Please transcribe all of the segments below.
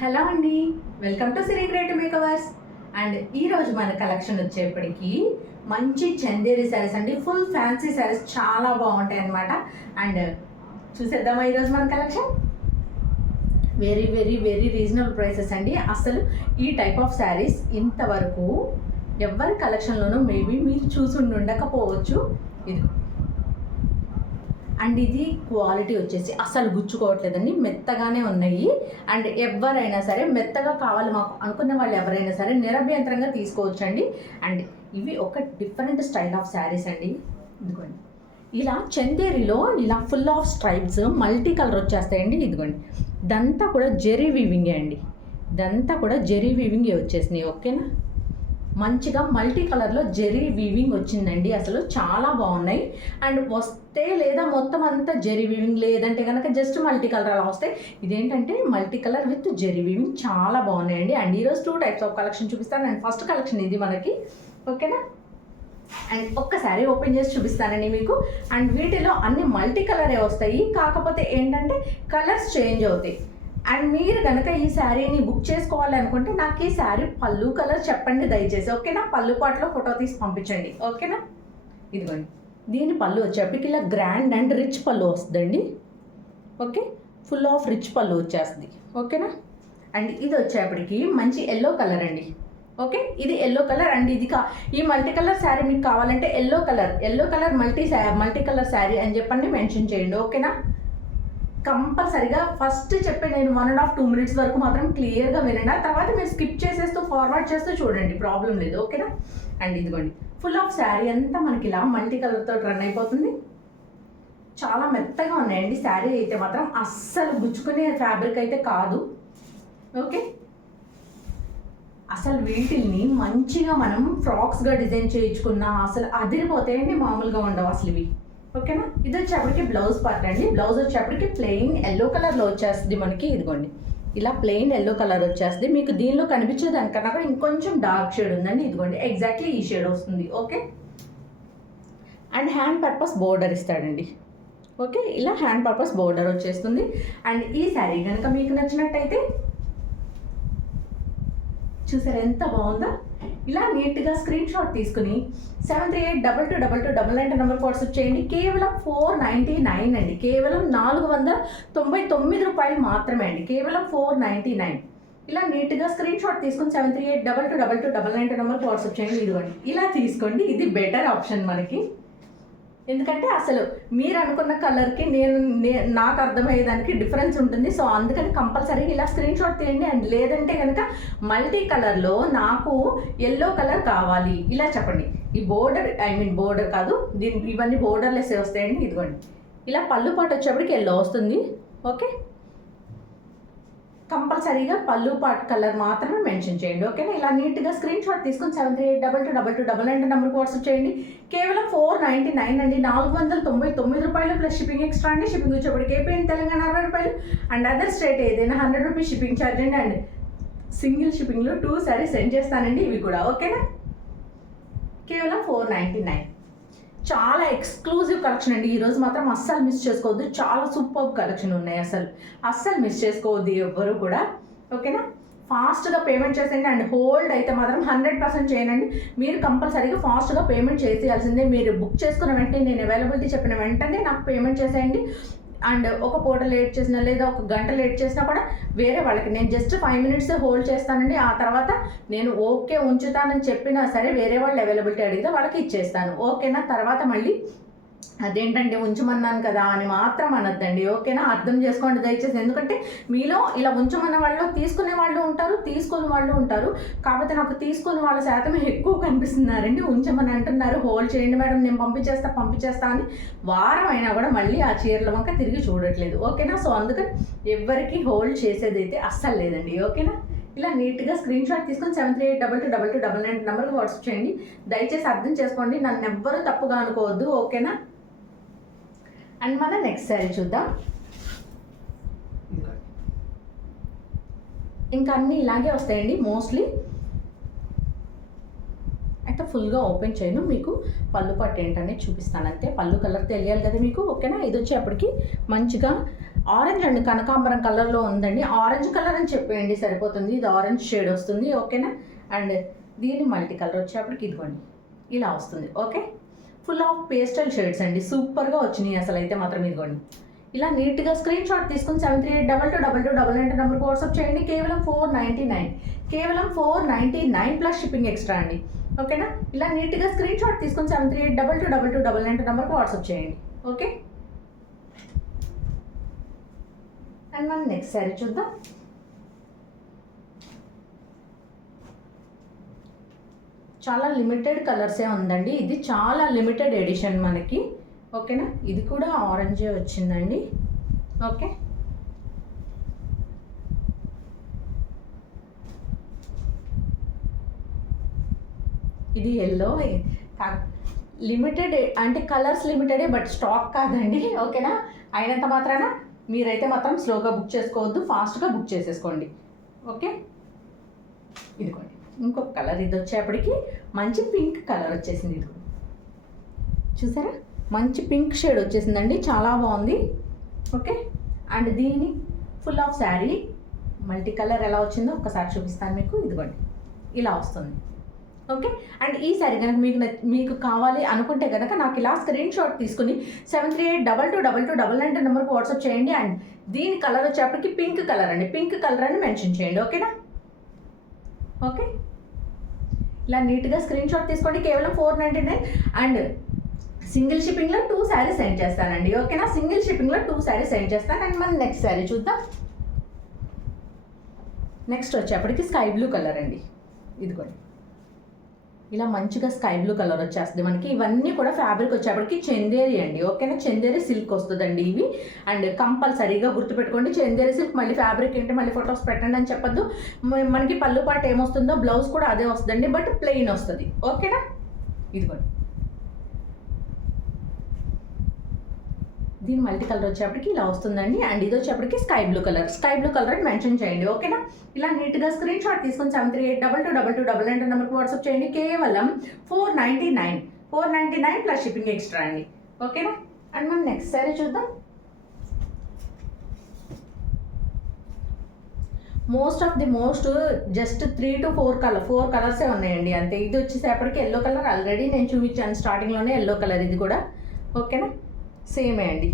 Hello అండి, welcome to Siri creative makeovers. And ఈరోజు మన కలెక్షన్ వచ్చేప్పటికి మంచి చందేరి శారీస్ అండి. ఫుల్ ఫ్యాన్సీ శారీస్ చాలా బాగుంటాయి అన్నమాట. అండ్ చూసేద్దామా ఈరోజు మన collection. Very very very reasonable prices అండి. అసలు ఈ టైప్ ఆఫ్ శారీస్ ఇంతవరకు ఎవరి కలెక్షన్లోనూ మేబీ మీరు చూసి ఉండకపోవచ్చు. ఇది అండ్ ఇది క్వాలిటీ వచ్చేసి అస్సలు గుచ్చుకోవట్లేదండి, మెత్తగానే ఉన్నాయి. అండ్ ఎవరైనా సరే మెత్తగా కావాలి మాకు అనుకున్న వాళ్ళు ఎవరైనా సరే నిరభ్యంతరంగా తీసుకోవచ్చండి. అండ్ ఇవి ఒక డిఫరెంట్ స్టైల్ ఆఫ్ శారీస్ అండి. ఇదిగోండి, ఇలా చందేరిలో ఇలా full of stripes multi colour వచ్చేస్తాయండి. ఇదిగోండి, ఇదంతా కూడా జెరీ వీవింగే అండి. ఇదంతా కూడా జెరీ వీవింగే వచ్చేసినాయి. ఓకేనా, మంచిగా మల్టీ కలర్లో జెరీ వీవింగ్ వచ్చిందండి. అసలు చాలా బాగున్నాయి. అండ్ వస్తే లేదా మొత్తం అంతా జెరీ వీవింగ్, లేదంటే కనుక జస్ట్ మల్టీ కలర్ అలా వస్తాయి. ఇదేంటంటే multi colour with zari weaving చాలా బాగున్నాయండి. అండ్ ఈరోజు 2 టైప్స్ ఆఫ్ కలెక్షన్ చూపిస్తాను. అండ్ ఫస్ట్ కలెక్షన్ ఇది మనకి. ఓకేనా, అండ్ ఒక్కసారి ఓపెన్ చేసి చూపిస్తానండి మీకు. అండ్ వీటిలో అన్ని మల్టీ కలరే వస్తాయి, కాకపోతే ఏంటంటే కలర్స్ చేంజ్ అవుతాయి. అండ్ మీరు కనుక ఈ శారీని బుక్ చేసుకోవాలి అనుకుంటే నాకు ఈ శారీ పళ్ళు కలర్ చెప్పండి దయచేసి. ఓకేనా, పళ్ళు పాటలో ఫోటో తీసి పంపించండి. ఓకేనా, ఇదిగోండి, దీని పళ్ళు వచ్చేప్పటికి ఇలా గ్రాండ్ అండ్ రిచ్ పళ్ళు వస్తుందండి. ఓకే, ఫుల్ ఆఫ్ రిచ్ పళ్ళు వచ్చేస్తుంది. ఓకేనా, అండ్ ఇది వచ్చేప్పటికి మంచి ఎల్లో కలర్ అండి. ఓకే, ఇది ఎల్లో కలర్. అండ్ ఇది ఈ మల్టీ కలర్ శారీ మీకు కావాలంటే yellow colour multi colour sari అని చెప్పండి, మెన్షన్ చేయండి. ఓకేనా, కంపల్సరిగా ఫస్ట్ చెప్పే నేను 1.5-2 minutes వరకు మాత్రం క్లియర్గా వినండి. ఆ తర్వాత మీరు స్కిప్ చేసేస్తూ ఫార్వర్డ్ చేస్తూ చూడండి, ప్రాబ్లం లేదు. ఓకేనా, అండ్ ఇదిగోండి, ఫుల్ ఆఫ్ శారీ అంతా మనకి ఇలా మల్టీ కలర్తో రన్ అయిపోతుంది. చాలా మెత్తగా ఉన్నాయండి. శారీ అయితే మాత్రం అస్సలు గుచ్చుకునే ఫ్యాబ్రిక్ అయితే కాదు. ఓకే, అసలు వీటిల్ని మంచిగా మనం ఫ్రాక్స్గా డిజైన్ చేయించుకున్నా అసలు అదిరిపోతాయండి, మామూలుగా ఉండవు అసలు ఇవి. ఓకేనా, ఇది వచ్చేప్పటికి బ్లౌజ్ పార్ట్ అండి. బ్లౌజ్ వచ్చేప్పటికి ప్లెయిన్ ఎల్లో కలర్లో వచ్చేస్తుంది మనకి. ఇదిగోండి, ఇలా ప్లెయిన్ ఎల్లో కలర్ వచ్చేస్తుంది. మీకు దీనిలో కనిపించేదానికన్నా కూడా ఇంకొంచెం డార్క్ షేడ్ ఉందండి. ఇదిగోండి, ఎగ్జాక్ట్లీ ఈ షేడ్ వస్తుంది. Okay, and hand purpose border ఇస్తాడండి. ఓకే, ఇలా హ్యాండ్ పర్పస్ బోర్డర్ వచ్చేస్తుంది. అండ్ ఈ శారీ కనుక మీకు నచ్చినట్టయితే చూసారు ఎంత బాగుందో. ఇలా నీట్గా స్క్రీన్ షాట్ తీసుకుని 73822299 నెంబర్ వాట్సాప్ చేయండి. కేవలం 499 అండి, కేవలం 499 రూపాయలు మాత్రమే అండి, కేవలం 499. ఇలా నీట్గా స్క్రీన్ షాట్ తీసుకుని 73822299 నెంబర్కి వాట్సాప్ చేయండి. ఇదిగోండి, ఇలా తీసుకోండి, ఇది బెటర్ ఆప్షన్ మనకి. ఎందుకంటే అసలు మీరు అనుకున్న కలర్కి నాకు అర్థమయ్యేదానికి డిఫరెన్స్ ఉంటుంది. సో అందుకని కంపల్సరీగా ఇలా స్క్రీన్ షాట్ తీయండి. అండ్ లేదంటే కనుక మల్టీ కలర్లో నాకు ఎల్లో కలర్ కావాలి ఇలా చెప్పండి. ఈ బోర్డర్ కాదు, ఇవన్నీ బోర్డర్లెస్ వస్తాయండి. ఇదిగోండి, ఇలా పళ్ళు పాటు వచ్చేప్పటికి ఎల్లో వస్తుంది. ఓకే, కంపల్సరీగా పళ్ళు పాట్ కలర్ మాత్రమే మెన్షన్ చేయండి. ఓకేనా, ఇలా నీట్గా స్క్రీన్ షాట్ తీసుకుని 73822299 నెంబర్కి వాట్సాప్ చేయండి. కేవలం 499 అండి, 499 రూపాయలు ప్లస్ షిప్పింగ్ ఎక్స్ట్రా అండి. షిప్పింగ్ వచ్చేప్పటికి ఏపీ తెలంగాణ 60 రూపాయలు. అండ్ అదర్ స్టేట్ ఏదైనా 100 రూపీస్ షిప్పింగ్ ఛార్జ్ అండి. అండ్ సింగిల్ షిప్పింగ్లో 2 సారీస్ సెండ్ చేస్తానండి. ఇవి కూడా ఓకేనా, కేవలం 499. చాలా ఎక్స్క్లూజివ్ కలెక్షన్ అండి. ఈరోజు మాత్రం అస్సలు మిస్ చేసుకోవద్దు. చాలా సూపర్ కలెక్షన్ ఉన్నాయి, అస్సలు మిస్ చేసుకోవద్దు ఎవ్వరు కూడా. ఓకేనా, ఫాస్ట్గా పేమెంట్ చేసేయండి. అండ్ హోల్డ్ అయితే మాత్రం 100% చేయనండి. మీరు కంపల్సరీగా ఫాస్ట్గా పేమెంట్ చేసేయాల్సిందే. మీరు బుక్ చేసుకున్న వెంటనే, నేను అవైలబిలిటీ చెప్పిన వెంటనే నాకు పేమెంట్ చేసేయండి. అండ్ ఒక పూట లేట్ చేసినా లేదా ఒక గంట లేట్ చేసినా కూడా వేరే వాళ్ళకి నేను జస్ట్ 5 minutes హోల్డ్ చేస్తానండి. ఆ తర్వాత నేను ఓకే ఉంచుతానని చెప్పినా సరే వేరే వాళ్ళు అవైలబిలిటీ అడిగితే వాళ్ళకి ఇచ్చేస్తాను. ఓకేనా, తర్వాత మళ్ళీ అదేంటంటే ఉంచమన్నాను కదా అని మాత్రం అనొద్దండి. ఓకేనా, అర్థం చేసుకోండి దయచేసి. ఎందుకంటే మీలో ఇలా ఉంచమన్న వాళ్ళు తీసుకునే వాళ్ళు ఉంటారు, తీసుకునే వాళ్ళు ఉంటారు. కాకపోతే నాకు తీసుకునే వాళ్ళ శాతం ఎక్కువ కనిపిస్తున్నారండి. ఉంచమని అంటున్నారు, హోల్డ్ చేయండి మేడం నేను పంపించేస్తా అని వారం అయినా కూడా మళ్ళీ ఆ చీరల వంక తిరిగి చూడట్లేదు. ఓకేనా, సో అందుకని ఎవరికి హోల్డ్ చేసేది అయితే అస్సలు లేదండి. ఓకేనా, ఇలా నీట్గా స్క్రీన్ షాట్ తీసుకొని 73822299 నెంబర్కి వాట్సాప్ చేయండి. దయచేసి అర్థం చేసుకోండి, నన్ను ఎవ్వరూ తప్పుగా అనుకోవద్దు. ఓకేనా, అండ్ మన నెక్స్ట్ శారీ చూద్దాం. ఇంకా అన్నీ ఇలాగే వస్తాయండి మోస్ట్లీ. అయితే ఫుల్గా ఓపెన్ చేయను, మీకు పళ్ళు పట్టు ఏంటనేది చూపిస్తాను అంతే. పళ్ళు కలర్ తెలియాలి కదా మీకు. ఓకేనా, ఇది వచ్చేప్పటికి మంచిగా ఆరెంజ్ అండి, కనకాంబరం కలర్లో ఉందండి. ఆరెంజ్ కలర్ అని చెప్పేయండి సరిపోతుంది. ఇది ఆరెంజ్ షేడ్ వస్తుంది, ఓకేనా. అండ్ దీని మల్టీ కలర్ వచ్చేప్పటికి ఇదిగోండి ఇలా వస్తుంది, okay. Full of pastel shades అండి, సూపర్గా వచ్చినాయి అసలు అయితే మాత్రం. ఇదిగోండి ఇలా నీట్గా స్క్రీన్ షాట్ తీసుకుని 73822222 నెంబర్కి వాట్సాప్ చేయండి. కేవలం 499, కేవలం 499 ప్లస్ షిప్పింగ్ ఎక్స్ట్రా అండి, ఓకేనా. ఇలా నీట్గా స్క్రీన్ షాట్ తీసుకుని 73822222 నెంబర్కి వాట్సాప్ చేయండి, ఓకే. అండ్ మనం నెక్స్ట్ శారీ చూద్దాం. చాలా లిమిటెడ్ కలర్సే ఉందండి, ఇది చాలా లిమిటెడ్ ఎడిషన్ మనకి, ఓకేనా. ఇది కూడా ఆరెంజే వచ్చిందండి, ఓకే. ఇది ఎల్లో, లిమిటెడ్ అంటే కలర్స్ లిమిటెడే బట్ స్టాక్ కాదండి, ఓకేనా. అయినంత మాత్రాన మీరైతే మాత్రం స్లోగా బుక్ చేసుకోవద్దు, ఫాస్ట్గా బుక్ చేసేసుకోండి, ఓకే. ఇదిగోండి ఇంకొక కలర్, ఇది వచ్చేప్పటికి మంచి పింక్ కలర్ వచ్చేసింది. ఇది చూసారా, మంచి పింక్ షేడ్ వచ్చేసిందండి, చాలా బాగుంది, ఓకే. అండ్ దీని full of sari multi colour ఎలా వచ్చిందో ఒక్కసారి చూపిస్తాను మీకు. ఇదిగోండి ఇలా వస్తుంది, ఓకే. అండ్ ఈ శారీ కనుక మీకు కావాలి అనుకుంటే కనుక నాకు ఇలా స్క్రీన్ షాట్ తీసుకుని 7382222299 నెంబర్కి వాట్సాప్ చేయండి. అండ్ దీని కలర్ వచ్చేప్పటికి పింక్ కలర్ అండి, పింక్ కలర్ అని మెన్షన్ చేయండి, ఓకేనా. ఓకే, ఇలా నీట్గా స్క్రీన్ షాట్ తీసుకోండి. కేవలం 499 అండ్ సింగిల్ షిప్పింగ్లో 2 శారీస్ సెండ్ చేస్తానండి, ఓకేనా. సింగిల్ షిప్పింగ్లో 2 శారీస్ సెండ్ చేస్తాను. అండ్ మనం నెక్స్ట్ శారీ చూద్దాం. నెక్స్ట్ వచ్చేప్పటికి స్కై బ్లూ కలర్ అండి, ఇదిగోండి ఇలా మంచిగా స్కై బ్లూ కలర్ వచ్చేస్తుంది మనకి. ఇవన్నీ కూడా ఫ్యాబ్రిక్ వచ్చేప్పటికి చందేరి అండి, ఓకేనా. చందేరి సిల్క్ వస్తుందండి ఇవి. అండ్ కంపల్సరీగా గుర్తుపెట్టుకోండి, చందేరి సిల్క్. మళ్ళీ ఫ్యాబ్రిక్ ఏంటి మళ్ళీ ఫొటోస్ పెట్టండి అని చెప్పొద్దు. మనకి పళ్ళు పాటు ఏమొస్తుందో బ్లౌజ్ కూడా అదే వస్తుందండి, బట్ ప్లెయిన్ వస్తుంది, ఓకేనా. ఇదిగోండి దీని మల్టీ కలర్ వచ్చేప్పటికి ఇలా వస్తుందండి. అండ్ ఇది వచ్చేప్పటికి sky blue colour, sky blue colour అని మెన్షన్ చేయండి, ఓకేనా. ఇలా నీట్గా స్క్రీన్ షాట్ తీసుకొని 7382222299 నెంబర్కి వాట్సాప్ చేయండి. కేవలం 499 ప్లస్ షిప్పింగ్ ఎక్స్ట్రా అండి, ఓకేనా. అండ్ మనం నెక్స్ట్ సారీ చూద్దాం. మోస్ట్ జస్ట్ 3 to 4 కలర్సే ఉన్నాయండి అంతే. ఇది వచ్చేసేపటికి ఎల్లో కలర్ ఆల్రెడీ నేను చూపించాను స్టార్టింగ్లోనే, ఎల్లో కలర్ ఇది కూడా, ఓకేనా. సేమే అండి,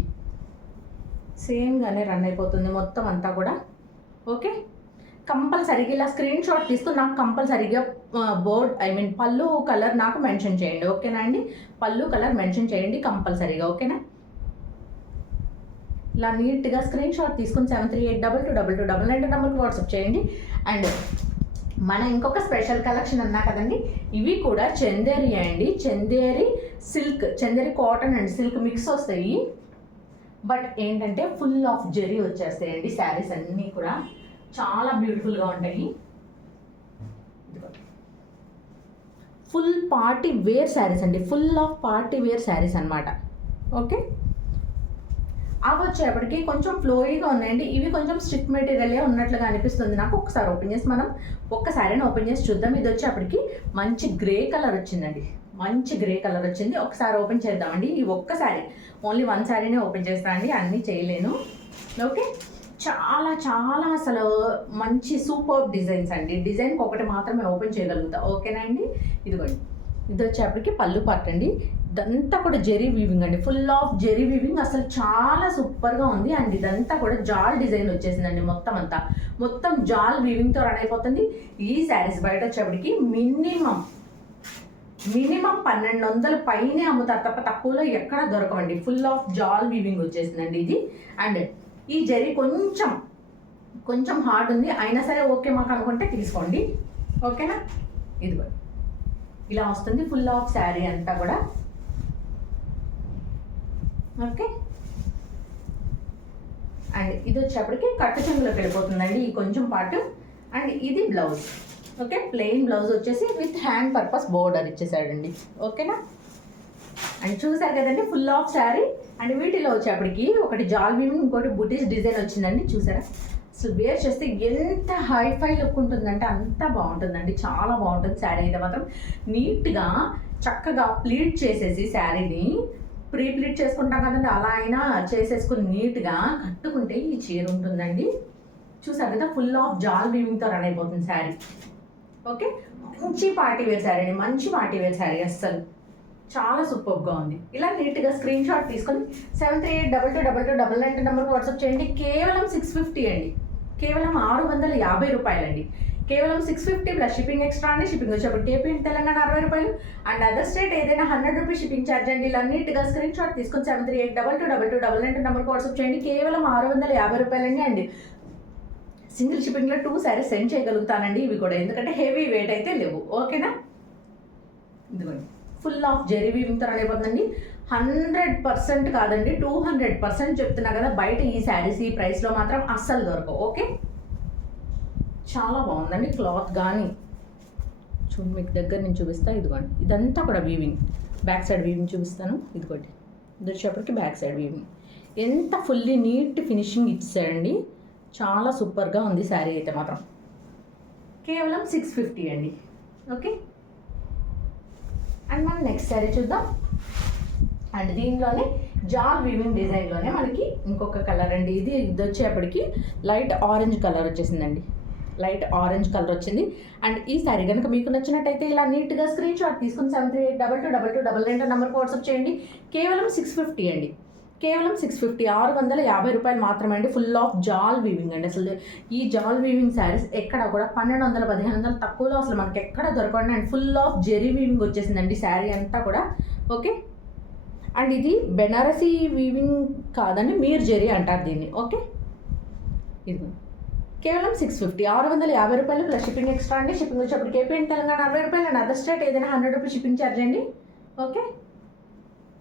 సేమ్గానే రన్ అయిపోతుంది మొత్తం అంతా కూడా, ఓకే. కంపల్సరీగా ఇలా స్క్రీన్ షాట్ తీసుకుని నాకు కంపల్సరీగా పళ్ళు కలర్ నాకు మెన్షన్ చేయండి, ఓకేనా అండి. పళ్ళు కలర్ మెన్షన్ చేయండి కంపల్సరీగా, ఓకేనా. ఇలా నీట్గా స్క్రీన్ షాట్ తీసుకుని 73822299 నెంబర్కి వాట్సాప్ చేయండి. అండ్ మన ఇంకొక స్పెషల్ కలెక్షన్ అన్నా కదండి, ఇవి కూడా చందేరి అండి, Chanderi silk, Chanderi cotton and silk mix వస్తాయి. బట్ ఏంటంటే ఫుల్ ఆఫ్ జెరీ వచ్చేస్తాయండి శారీస్ అన్నీ కూడా, చాలా బ్యూటిఫుల్గా ఉంటాయి. ఫుల్ పార్టీ వేర్ శారీస్ అండి, full of party wear saris అనమాట, ఓకే. అవి వచ్చేప్పటికి కొంచెం ఫ్లోయిగా ఉన్నాయండి. ఇవి కొంచెం స్టిక్ మెటీరియలే ఉన్నట్లుగా అనిపిస్తుంది నాకు. ఒకసారి ఓపెన్ చేసి మనం ఒక్కసారిని ఓపెన్ చేసి చూద్దాం. ఇది వచ్చేప్పటికి మంచి గ్రే కలర్ వచ్చిందండి, మంచి గ్రే కలర్ వచ్చింది. ఒకసారి ఓపెన్ చేద్దామండి. ఈ ఒక్కసారి ఓన్లీ 1 శారీనే ఓపెన్ చేస్తాను అండి, అన్నీ చేయలేను, ఓకే. చాలా చాలా అసలు మంచి సూపర్ డిజైన్స్ అండి. డిజైన్కి ఒకటి మాత్రమే ఓపెన్ చేయగలుగుతా, ఓకేనా అండి. ఇదిగోండి ఇది వచ్చేప్పటికి పళ్ళు పార్ట్ అండి. ఇదంతా కూడా జెరీ వీవింగ్ అండి, ఫుల్ ఆఫ్ జెరీ వీవింగ్, అసలు చాలా సూపర్గా ఉంది. అండ్ ఇదంతా కూడా జాల్ డిజైన్ వచ్చేసిందండి, మొత్తం జాల్ వీవింగ్తో రన్ అయిపోతుంది. ఈ శారీస్ బయట వచ్చేప్పటికి మినిమం 1200 పైనే అమ్ముతారు తప్ప తక్కువలో ఎక్కడ దొరకవండి. ఫుల్ ఆఫ్ జాల్ వీవింగ్ వచ్చేసిందండి ఇది. అండ్ ఈ జెరీ కొంచెం హార్డ్ ఉంది, అయినా సరే ఓకే మాకు అనుకుంటే తీసుకోండి, ఓకేనా. ఇదిగో ఇలా వస్తుంది ఫుల్ ఆఫ్ శారీ అంతా కూడా, ఓకే. అండ్ ఇది వచ్చేప్పటికి కట్టు చెంగులోకి వెళ్ళిపోతుందండి ఈ కొంచెం పాటు. అండ్ ఇది బ్లౌజ్, ఓకే. ప్లెయిన్ బ్లౌజ్ వచ్చేసి విత్ హ్యాండ్ పర్పస్ బోర్డర్ ఇచ్చేసాడండి, ఓకేనా. అండ్ చూసారు కదండి ఫుల్ ఆఫ్ శారీ. అండ్ వీటిలో వచ్చేప్పటికి ఒకటి జాల్ వీవింగ్, ఇంకోటి బుటీస్ డిజైన్ వచ్చిందండి. చూసారా, అసలు వేర్ చేస్తే ఎంత హైఫై లుక్ ఉంటుందంటే అంత బాగుంటుందండి, చాలా బాగుంటుంది శారీ అయితే మాత్రం. నీట్గా చక్కగా ప్లీట్ చేసేసి శారీని ప్రీ ప్లీట్ చేసుకుంటాం కదండి, అలా అయినా చేసేసుకుని నీట్గా కట్టుకుంటే ఈ చీర ఉంటుందండి. చూసారు కదా, ఫుల్ ఆఫ్ జాల్ వీవింగ్తో రన్ అయిపోతుంది శారీ. ఓకే, మంచి పార్టీ వేర్ శారీ అండి, మంచి పార్టీ వేర్ శారీ, అస్సలు చాలా సూపర్గా ఉంది. ఇలా నీట్గా స్క్రీన్ షాట్ తీసుకొని 73822299 నెంబర్కి వాట్సాప్ చేయండి. కేవలం 650 అండి, కేవలం 650 రూపాయలండి, కేవలం 650 ప్లస్ షిప్పింగ్ ఎక్స్ట్రా అండి. షిప్పింగ్ వచ్చేప్పుడు ఏపీ తెలంగాణ 60 రూపాయలు అండ్ అదర్ స్టేట్ ఏదైనా 100 రూపీస్ షిప్పింగ్ ఛార్జ్ అండి. ఇలా నీట్గా స్క్రీన్ షాట్ తీసుకొని 73822299 నెంబర్కి వాట్సాప్ చేయండి. కేవలం 650 రూపాయలండి. అండి సింగిల్ షిప్పింగ్లో 2 శారీస్ సెండ్ చేయగలుగుతానండి, ఇవి కూడా, ఎందుకంటే హెవీ వెయిట్ అయితే లేవు. ఓకేనా, ఇదిగోండి ఫుల్ ఆఫ్ జెరీ వీవింగ్తో రన్ అయిపోతుందండి. 100% కాదండి, 200% చెప్తున్నా కదా, బయట ఈ శారీస్ ఈ ప్రైస్లో మాత్రం అస్సలు దొరకవు. ఓకే, చాలా బాగుందండి క్లాత్ కానీ. చూడండి, మీకు దగ్గర నుంచి చూపిస్తా, ఇదిగోండి ఇదంతా కూడా వీవింగ్, బ్యాక్ సైడ్ వీవింగ్ చూపిస్తాను. ఇదిగోండి ఇది వచ్చేప్పటికి బ్యాక్ సైడ్ వీవింగ్, ఎంత ఫుల్లీ నీట్ ఫినిషింగ్ ఇచ్చాడండి, చాలా సూపర్గా ఉంది శారీ అయితే మాత్రం. కేవలం 650 అండి. ఓకే, అండ్ మనం నెక్స్ట్ శారీ చూద్దాం. అండ్ దీనిలోనే జాల్ వీవింగ్ డిజైన్లోనే మనకి ఇంకొక కలర్ అండి, ఇది వచ్చేప్పటికి లైట్ ఆరెంజ్ కలర్ వచ్చేసిందండి, లైట్ ఆరెంజ్ కలర్ వచ్చింది. అండ్ ఈ శారీ కనుక మీకు నచ్చినట్టయితే ఇలా నీట్గా స్క్రీన్ షాట్ తీసుకుని 73822299 నెంబర్కి వాట్సాప్ చేయండి. కేవలం 650 అండి, కేవలం 650, 650 రూపాయలు మాత్రమే అండి. ఫుల్ ఆఫ్ జాల్ వీవింగ్ అండి, అసలు ఈ జాల్ వీవింగ్ శారీస్ ఎక్కడ కూడా 1200, 1500 తక్కువలో అసలు మనకి ఎక్కడ దొరకండి. And full of zari weaving వచ్చేసిందండి శారీ అంతా కూడా. ఓకే, అండ్ ఇది బెనారసీ వీవింగ్ కాదని మీర్ జెరీ అంటారు దీన్ని. ఓకే, ఇది కేవలం 650, 650 రూపాయలు ప్లస్ షిప్పింగ్ ఎక్స్ట్రా అండి. షిప్పింగ్ వచ్చేప్పటికి ఏపీ తెలంగాణ 60 రూపాయలు అండ్ అదర్ స్టేట్ ఏదైనా 100 రూపీస్ షిప్పింగ్ ఛార్జ్ అండి. ఓకే,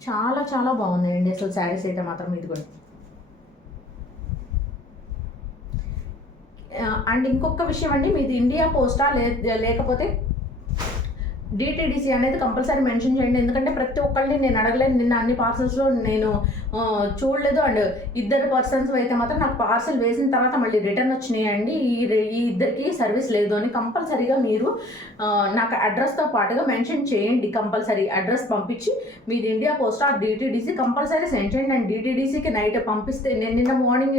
చాలా చాలా బాగున్నాయండి అసలు శారీస్ అయితే మాత్రం. ఇది కూడా అండ్ ఇంకొక విషయం అండి, మీది ఇండియా పోస్టా లేకపోతే డిటిడిసి అనేది కంపల్సరీ మెన్షన్ చేయండి, ఎందుకంటే ప్రతి ఒక్కరిని నేను అడగలేను. నిన్న అన్ని పార్సల్స్లో నేను చూడలేదు. అండ్ 2 పర్సన్స్ అయితే మాత్రం నాకు పార్సల్ వేసిన తర్వాత మళ్ళీ రిటర్న్ వచ్చినాయండి, ఈ ఇద్దరికి సర్వీస్ లేదు అని. కంపల్సరీగా మీరు నాకు అడ్రస్తో పాటుగా మెన్షన్ చేయండి, కంపల్సరీ అడ్రస్ పంపించి మీది India post or DTDC compulsory send చేయండి. అండ్ డిటిడిసికి నైట్ పంపిస్తే నేను నిన్న మార్నింగ్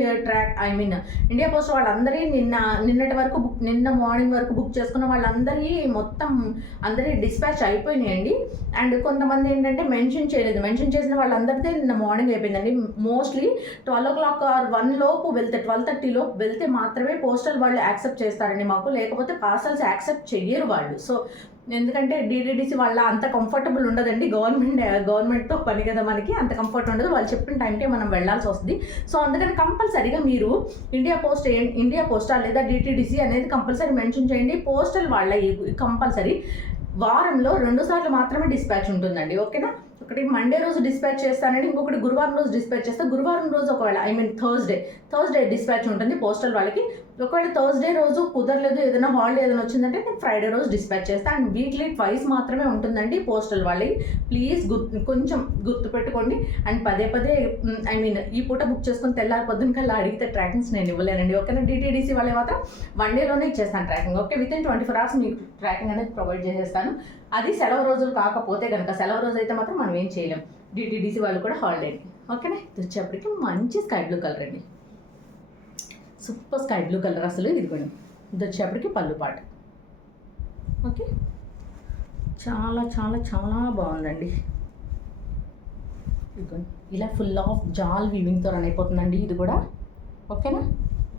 ఇండియా పోస్ట్ వాళ్ళందరి నిన్నటి వరకు నిన్న మార్నింగ్ వరకు బుక్ చేసుకున్న వాళ్ళందరి మొత్తం అందరి డిస్పాచ్ అయిపోయినాయండి. అండ్ కొంతమంది ఏంటంటే మెన్షన్ చేయలేదు, మెన్షన్ చేసిన వాళ్ళందరిదే నిన్న మార్నింగ్ అయిపోయిందండి. మోస్ట్లీ 12 o'clock or 1 లోపు వెళ్తే 12:30 లోపు వెళ్తే మాత్రమే పోస్టల్ వాళ్ళు యాక్సెప్ట్ చేస్తారండి మాకు, లేకపోతే పార్సల్స్ యాక్సెప్ట్ చెయ్యరు వాళ్ళు. సో ఎందుకంటే డిటిడిసి వాళ్ళ అంత కంఫర్టబుల్ ఉండదండి, గవర్నమెంట్తో పని కదా మనకి, అంత కంఫర్ట్ ఉండదు, వాళ్ళు చెప్పిన టైంకే మనం వెళ్ళాల్సి వస్తుంది. సో అందుకని కంపల్సరీగా మీరు ఇండియా పోస్టా లేదా డిటిడిసి అనేది కంపల్సరీ మెన్షన్ చేయండి. పోస్టల్ వాళ్ళ కంపల్సరీ వారంలో 2 సార్లు మాత్రమే డిస్పాచ్ ఉంటుందండి. ఓకేనా, ఒకటి మండే రోజు డిస్పాచ్ చేస్తానండి, ఇంకొకటి గురువారం రోజు డిస్పాచ్ చేస్తాను. గురువారం రోజు ఒకవేళ థర్స్డే డిస్పాచ్ ఉంటుంది పోస్టల్ వాళ్ళకి. ఒకవేళ థర్స్డే రోజు కుదరలేదు, ఏదైనా హాలిడే ఏదైనా వచ్చిందంటే నేను ఫ్రైడే రోజు డిస్పాచ్ చేస్తాను. అండ్ వీక్లీ 2 మాత్రమే ఉంటుందండి పోస్టల్ వాళ్ళకి. ప్లీజ్ కొంచెం గుర్తుపెట్టుకోండి. అండ్ పదే ఈ పూట బుక్ చేసుకొని తెల్లారి పొద్దున్న కల్లా అడిగితే ట్రాకింగ్స్ నేను ఇవ్వలేనండి. ఓకేనా, డిటిడిసి వాళ్ళే మాత్రం 1 డేలోనే ఇచ్చేస్తాను ట్రాకింగ్. ఓకే, వితిన్ 24 hours మీకు ట్రాకింగ్ అనేది ప్రొవైడ్ చేసేస్తాను. అది సెలవు రోజులు కాకపోతే కనుక, సెలవు రోజు అయితే మాత్రం మనం ఏం చేయలేం, డిటిడిసి వాళ్ళు కూడా హాలిడే. ఓకేనా, ఇది వచ్చేప్పటికి మంచి స్కై బ్లూ కలర్ అండి, సూపర్ స్కై బ్లూ కలర్ అసలు. ఇదిగోండి, ఇది వచ్చేప్పటికి పళ్ళు పాట. ఓకే, చాలా చాలా చాలా బాగుందండి. ఇదిగోండి, ఇలా ఫుల్ ఆఫ్ జాల్ వీవింగ్తో రన్ అయిపోతుందండి ఇది కూడా. ఓకేనా,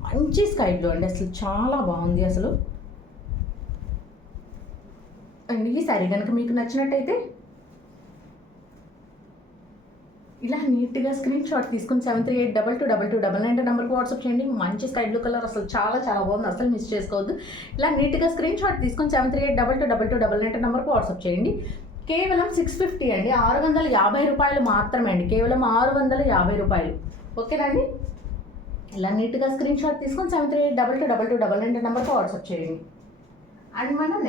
మంచి స్కై బ్లూ అండి, అసలు చాలా బాగుంది అసలు. అండ్ ఈ శారీ కనుక మీకు నచ్చినట్టయితే ఇలా నీట్గా స్క్రీన్ షాట్ తీసుకుని 73822299 నెంబర్కి వాట్సాప్ చేయండి. మంచి స్కై బ్లూ కలర్, అసలు చాలా చాలా బాగుంది, అసలు మిస్ చేసుకోవద్దు. ఇలా నీట్గా స్క్రీన్ షాట్ తీసుకుని 73822299 నెంబర్కి వాట్సాప్ చేయండి. కేవలం 650 అండి, 650 రూపాయలు మాత్రమే అండి, కేవలం 650 రూపాయలు. ఓకేనండి, ఇలా నీట్గా స్క్రీన్ షాట్ తీసుకొని 73822299 నెంబర్కి వాట్సాప్ చేయండి. అండ్ మనం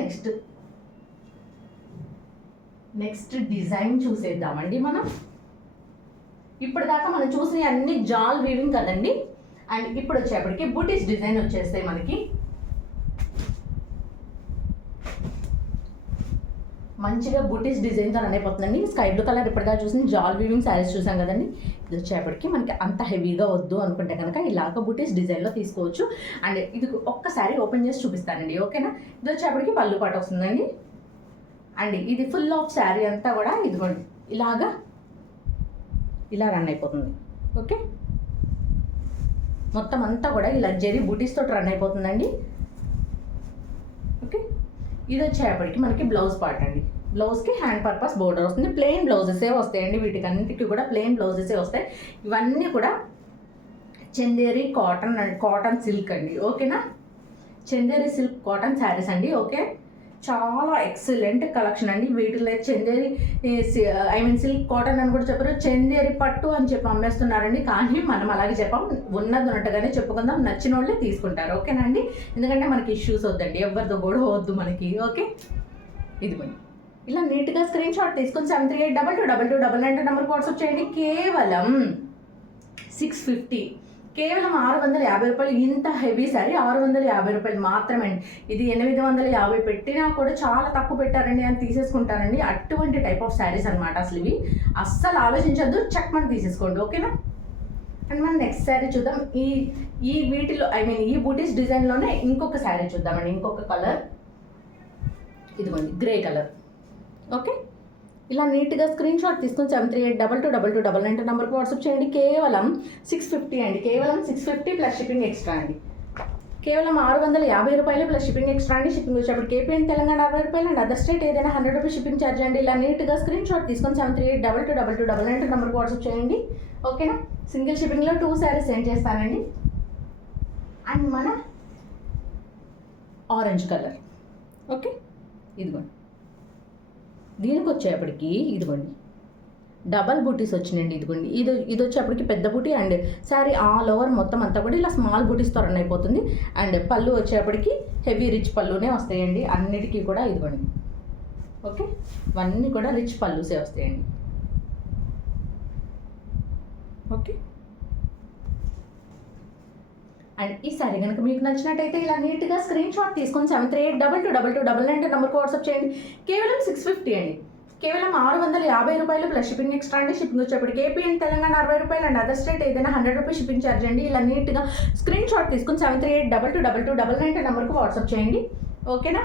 నెక్స్ట్ డిజైన్ చూసేద్దామండి. మనం ఇప్పటిదాకా మనం చూసిన అన్ని జాల్ వీవింగ్ కదండి. అండ్ ఇప్పుడు వచ్చేప్పటికి బుటీస్ డిజైన్ వచ్చేస్తాయి మనకి. మంచిగా బుటీస్ డిజైన్తో రన్ అయిపోతుందండి. స్కై బ్లూ కలర్ ఇప్పటిదాకా చూసిన జాల్ వీవింగ్ శారీస్ చూసాం కదండి. ఇది వచ్చేప్పటికి మనకి అంత హెవీగా వద్దు అనుకుంటే కనుక ఇలాగ బుటీస్ డిజైన్లో తీసుకోవచ్చు. అండ్ ఇది ఒక్కసారి ఓపెన్ చేసి చూపిస్తానండి, ఓకేనా. ఇది వచ్చేప్పటికి పళ్ళు పాటు వస్తుందండి. అండ్ ఇది ఫుల్ ఆఫ్ శారీ అంతా కూడా ఇదిగోండి ఇలా రన్ అయిపోతుంది, ఓకే. మొత్తం అంతా కూడా ఇలా జరీ బూటీస్తో రన్ అయిపోతుందండి, ఓకే. ఇది వచ్చేప్పటికి మనకి బ్లౌజ్ పార్ట్ అండి. బ్లౌజ్కి హ్యాండ్ పర్పస్ బోర్డర్ వస్తుంది. ప్లెయిన్ బ్లౌజెసే వస్తాయండి, వీటికి అన్నిటికీ కూడా ప్లెయిన్ బ్లౌజెసే వస్తాయి. ఇవన్నీ కూడా Chanderi cotton and cotton silk అండి, ఓకేనా. చందేరి సిల్క్ కాటన్ శారీస్ అండి, ఓకే. చాలా ఎక్సలెంట్ కలెక్షన్ అండి. వీటిలో చందేరి సిల్క్ కాటన్ అని కూడా చెప్పారు, చందేరి పట్టు అని చెప్పి అమ్మేస్తున్నారండి. కానీ మనం అలాగే చెప్పాం, ఉన్నది ఉన్నట్టుగానే చెప్పుకుందాం, నచ్చిన వాళ్ళే తీసుకుంటారు, ఓకేనండి. ఎందుకంటే మనకి ఇష్యూస్ వద్దండి, ఎవరితో కూడా వద్దు మనకి, ఓకే. ఇదిగోండి ఇలా నీట్గా స్క్రీన్ షాట్ తీసుకొని 7382222299 నెంబర్కి వాట్సాప్ చేయండి. కేవలం 650, కేవలం 650 రూపాయలు. ఇంత హెవీ శారీ 650 రూపాయలు మాత్రమే అండి. ఇది 850 పెట్టినా కూడా చాలా తక్కువ పెట్టారండి అని తీసేసుకుంటారండి. అటువంటి టైప్ ఆఫ్ శారీస్ అనమాట. అసలు ఇవి అస్సలు ఆలోచించద్దు, చెక్మని తీసేసుకోండి, ఓకేనా. అండ్ మనం నెక్స్ట్ శారీ చూద్దాం. ఈ వీటిలో ఈ బూటీస్ డిజైన్లోనే ఇంకొక శారీ చూద్దామండి. ఇంకొక కలర్ ఇదిగోండి, గ్రే కలర్, ఓకే. ఇలా నీట్గా స్క్రీన్ షాట్ తీసుకొని 7382222299 నెంబర్కి వాట్సాప్ చేయండి. కేవలం 650 అండి, కేవలం 650 ప్లస్ షిప్పింగ్ ఎక్స్ట్రా అండి. కేవలం 650 రూపాయలు ప్లస్ షిప్పింగ్ ఎక్స్ట్రా అండి. షిప్పింగ్ వచ్చేప్పుడు ఏపీ అండ్ తెలంగాణ 60 రూపాయలు అండ్ అదర్ స్టేట్ ఏదైనా 100 రూపీస్ షిప్పింగ్ ఛార్జ్ అండి. ఇలా నీట్గా స్క్రీన్ షాట్ తీసుకొని 7382222299 నెంబర్కి వాట్సాప్ చేయండి, ఓకేనా. సింగిల్ షిప్పింగ్లో 2 శారీస్ సెండ్ చేస్తానండి. అండ్ మన ఆరెంజ్ కలర్, ఓకే. ఇదిగోండి దీనికి వచ్చేప్పటికి ఇదిగోండి డబల్ బూటీస్ వచ్చినాయండి. ఇదిగోండి ఇది వచ్చేప్పటికి పెద్ద బూటీ అండ్ శారీ ఆల్ ఓవర్ మొత్తం అంతా కూడా ఇలా స్మాల్ బూటీస్తో రన్ అయిపోతుంది. అండ్ పళ్ళు వచ్చేప్పటికి హెవీ రిచ్ పళ్ళునే వస్తాయండి అన్నిటికీ కూడా. ఇదిగోండి, ఓకే. ఇవన్నీ కూడా రిచ్ పళ్ళుసే వస్తాయండి, ఓకే. అండ్ ఈ సారీ కనుక మీకు నచ్చినట్టయితే ఇలా నీట్గా స్క్రీన్ షాట్ తీసుకొని 7382222299 నెంబర్కి వాట్సాప్ చేయండి. కేవలం 650 అండి, కేవలం 650 రూపాయలు ప్లస్ షిప్పింగ్ ఎక్స్ట్రా అండి. షిప్పింగ్ వచ్చేప్పటికి ఏపీ అండ్ తెలంగాణ 60 రూపాయలు అండ్ అదర్ స్టేట్ ఏదైనా 100 రూపీస్ షిప్పింగ్ ఛార్జ్ అండి. ఇలా నీట్గా స్క్రీన్ షాట్ తీసుకొని 7382222299 నెంబర్కి వాట్సాప్ చేయండి, ఓకేనా.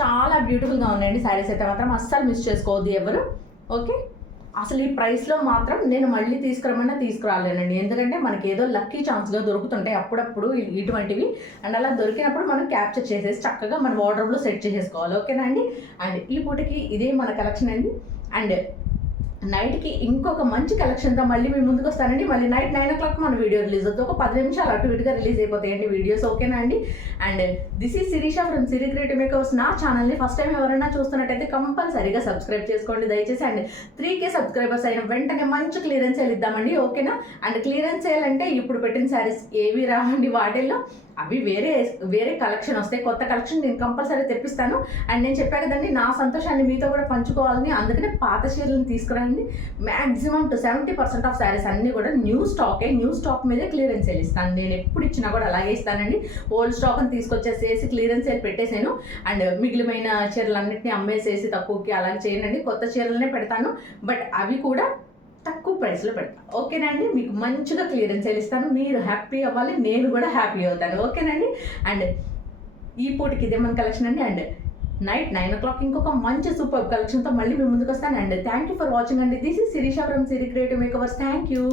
చాలా బ్యూటిఫుల్గా ఉన్నాయండి శారీస్ అయితే మాత్రం అస్సలు మిస్ చేసుకోవద్దు ఎవరు, ఓకే. అసలు ఈ ప్రైస్లో మాత్రం నేను మళ్ళీ తీసుకురమన్నా తీసుకురాలేనండి. ఎందుకంటే మనకి ఏదో లక్కీ ఛాన్స్గా దొరుకుతుంటాయి అప్పుడప్పుడు ఇటువంటివి. అండ్ అలా దొరికినప్పుడు మనం క్యాప్చర్ చేసేసి చక్కగా మన వార్డ్రోబ్లో సెట్ చేసేసుకోవాలి, ఓకేనా అండి. అండ్ ఈ పూటకి ఇదే మన కలెక్షన్ అండి. అండ్ నైట్కి ఇంకొక మంచి కలెక్షన్తో మళ్ళీ మీ ముందుకు వస్తానండి. మళ్ళీ నైట్ 9 o'clock మన వీడియో రిలీజ్ అవుతుంది. ఒక 10 నిమిషాలు అటు ఇటుగా రిలీజ్ అయిపోతాయండి వీడియోస్, ఓకేనా అండి. And this is Sirisha from Siri creative makers. నా ఛానల్ని ఫస్ట్ టైం ఎవరైనా చూస్తున్నట్టయితే కంపల్సరీగా సబ్స్క్రైబ్ చేసుకోండి దయచేసి. అండ్ 3K సబ్స్క్రైబర్స్ అయిన వెంటనే మంచి క్లియరెన్స్ సేల్ ఇద్దామండి, ఓకేనా. అండ్ క్లియరెన్స్ సేల్ అంటే ఇప్పుడు పెట్టిన శారీస్ ఏవి రావండి, వాటిల్లో అవి వేరే కలెక్షన్ వస్తాయి. కొత్త కలెక్షన్ నేను కంపల్సరీ తెప్పిస్తాను. అండ్ నేను చెప్పాను కదండి, నా సంతోషాన్ని మీతో కూడా పంచుకోవాలని, అందుకనే పాత చీరలను తీసుకురండి. మ్యాక్సిమం టు 70% ఆఫ్ శారీస్ అన్నీ కూడా న్యూ స్టాక్ మీదే క్లియరెన్స్ సేల్ ఇస్తాను. నేను ఎప్పుడు ఇచ్చినా కూడా అలాగే ఇస్తానండి. ఓల్డ్ స్టాక్ని తీసుకొచ్చేసేసి క్లియరెన్స్ సేల్ పెట్టేసాను. అండ్ మిగిలిన చీరలన్నింటినీ అమ్మేసేసి తక్కువకి అలాగే చేయనండి. కొత్త చీరలనే పెడతాను, బట్ అవి కూడా తక్కువ ప్రైస్లో పెడతాను, ఓకేనండి. మీకు మంచిగా క్లియరెన్స్ సేల్ ఇస్తాను, మీరు హ్యాపీ అవ్వాలి, నేను కూడా హ్యాపీ అవుతాను, ఓకేనండి. అండ్ ఈ పూటకి ఇదే మన కలెక్షన్ అండి. అండ్ నైట్ 9 o'clock ఇంకొక మంచి సూపర్ కలెక్షన్తో మళ్ళీ మీ ముందుకు వస్తాను. And thank you for watching అండి. This is Sirisha from Siri creative makers. Thank you.